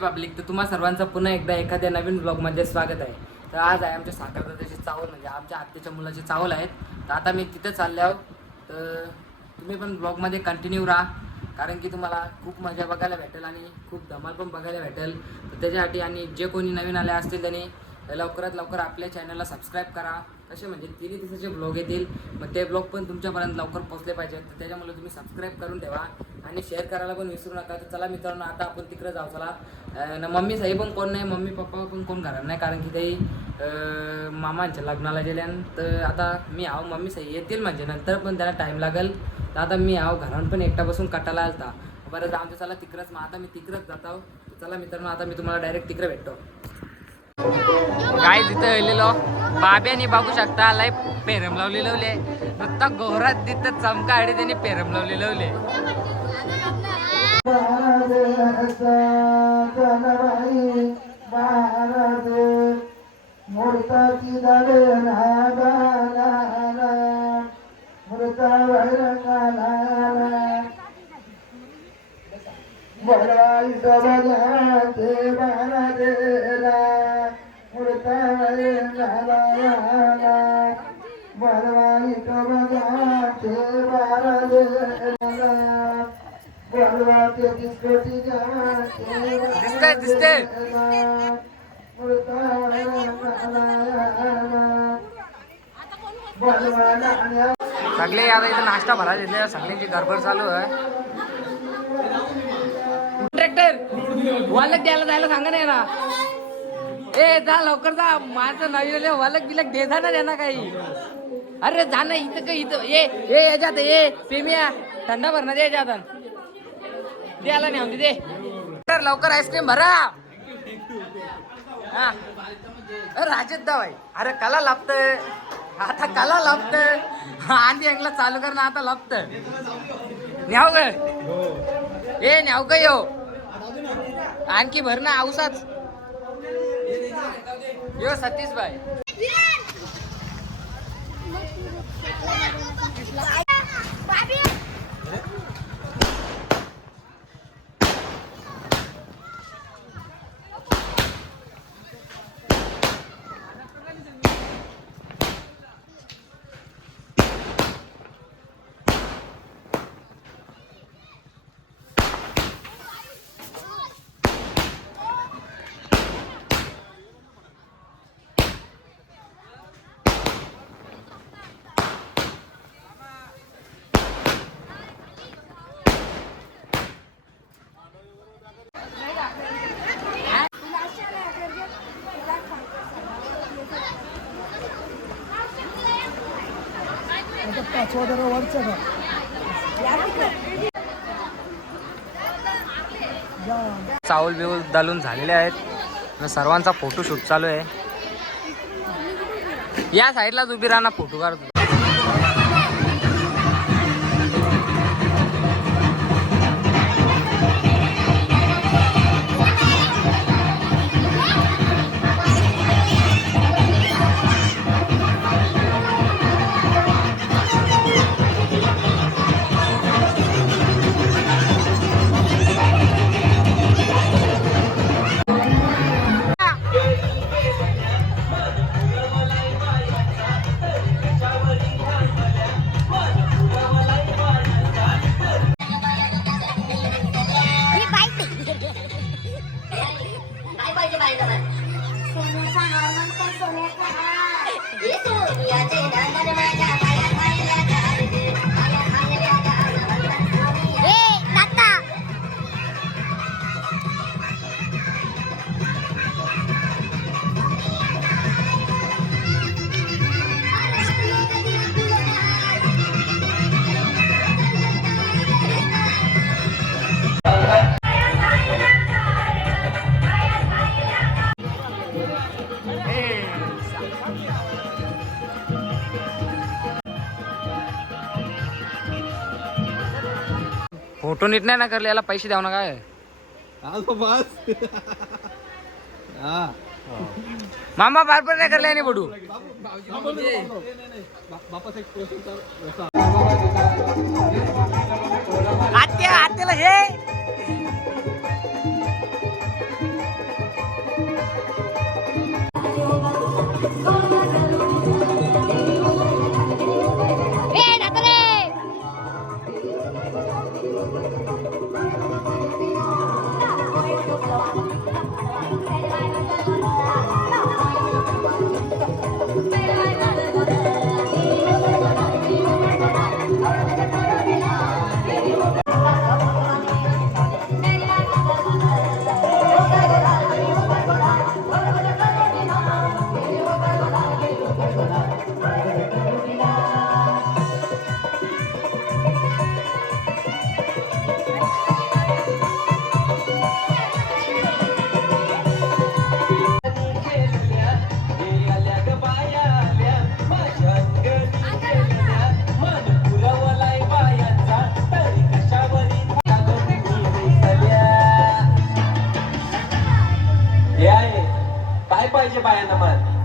Public, तर तुम्हा सर्वांचं पुन्हा एकदा एखाद्या नवीन ब्लॉगमध्ये स्वागत आहे. तर आज आहे आमच्या साखरदात्याची चावल, म्हणजे आमच्या आत्याच्या मुलाची चावल आहेत. तर आता मी तिथं चालले आहो. तर तुम्ही पण ब्लॉगमध्ये कंटिन्यू राहा, कारण की तुम्हाला खूप मजा बघायला भेटेल आणि खूप धमाल पण बघायला भेटेल. तर त्याच्यासाठी आणि जे कोणी नवीन आले असतील त्यांनी लवकरात लवकर आपल्या चॅनलला सबस्क्राईब करा. तसे म्हणजे 3 दिवसाचे ब्लॉग येतील, मग ते ब्लॉग पण तुमच्यापर्यंत लवकर पोहोचले पाहिजेत. तर त्याच्यामुळे तुम्ही सबस्क्राईब करून ठेवा आणि शेअर करायला पण विसरू नका. तर चला मित्रांनो, आता आपण तिकडे जाऊ. चला. मम्मी साई पण कोण नाही, मम्मी पप्पा पण कोण घरात नाही, कारण की ते मामांच्या लग्नाला गेल्यानंतर आता मी आहो. मम्मी साई येतील म्हणजे नंतर, पण त्याला टाईम लागेल. तर आता मी आहो घरात पण एकटा बसून कटाला आलता. बरं जाऊन चला तिकडंच. मग आता मी तिकडंच जात आहो. चला मित्रांनो, आता मी तुम्हाला डायरेक्ट तिकडे भेटतो. काय तिथं गेलेलो बाब्याने बघू शकता, लय पेरम लावले लावले नुसता गोहरात तिथं चमकाडे त्याने पेरम लावले लावले. दिसतंय सगळे आता इथं नाश्ता भरा दिले, सगळ्यांची गडबड चालू आहे. कॉन्ट्रॅक्टर वालक द्यायला जायला सांगा नाही ना. ए जा लवकर जा, माझं नवीन वालक बिलक दे जा ना त्यांना काही. अरे जा ना, इथं काही इथं ये याच्यात ये पेमिया थंडा भरणा दे याच्यात द्यायला नाही आमची दे लवकर आईस्क्रीम भरा. हा राजेश दा भाई, अरे कला लागतंय आता, कला लागतंय. आधी एकला चालू कर ना, आता लागतं न्याव ग ए न्याव ग यो आणखी भर ना औसाच यो सतीश भाई. चावल बिवल दालून झालेले आहेत, सर्वांचा फोटोशूट चालू आहे. या साईडलाच उभी राहा, फोटो काढतो. फोटो नीट नाही ना करले, याला पैसे द्याव ना काय. मामा बारबर नाही करले फोटो. आत्याला हे काय पाहिजे बायांना मन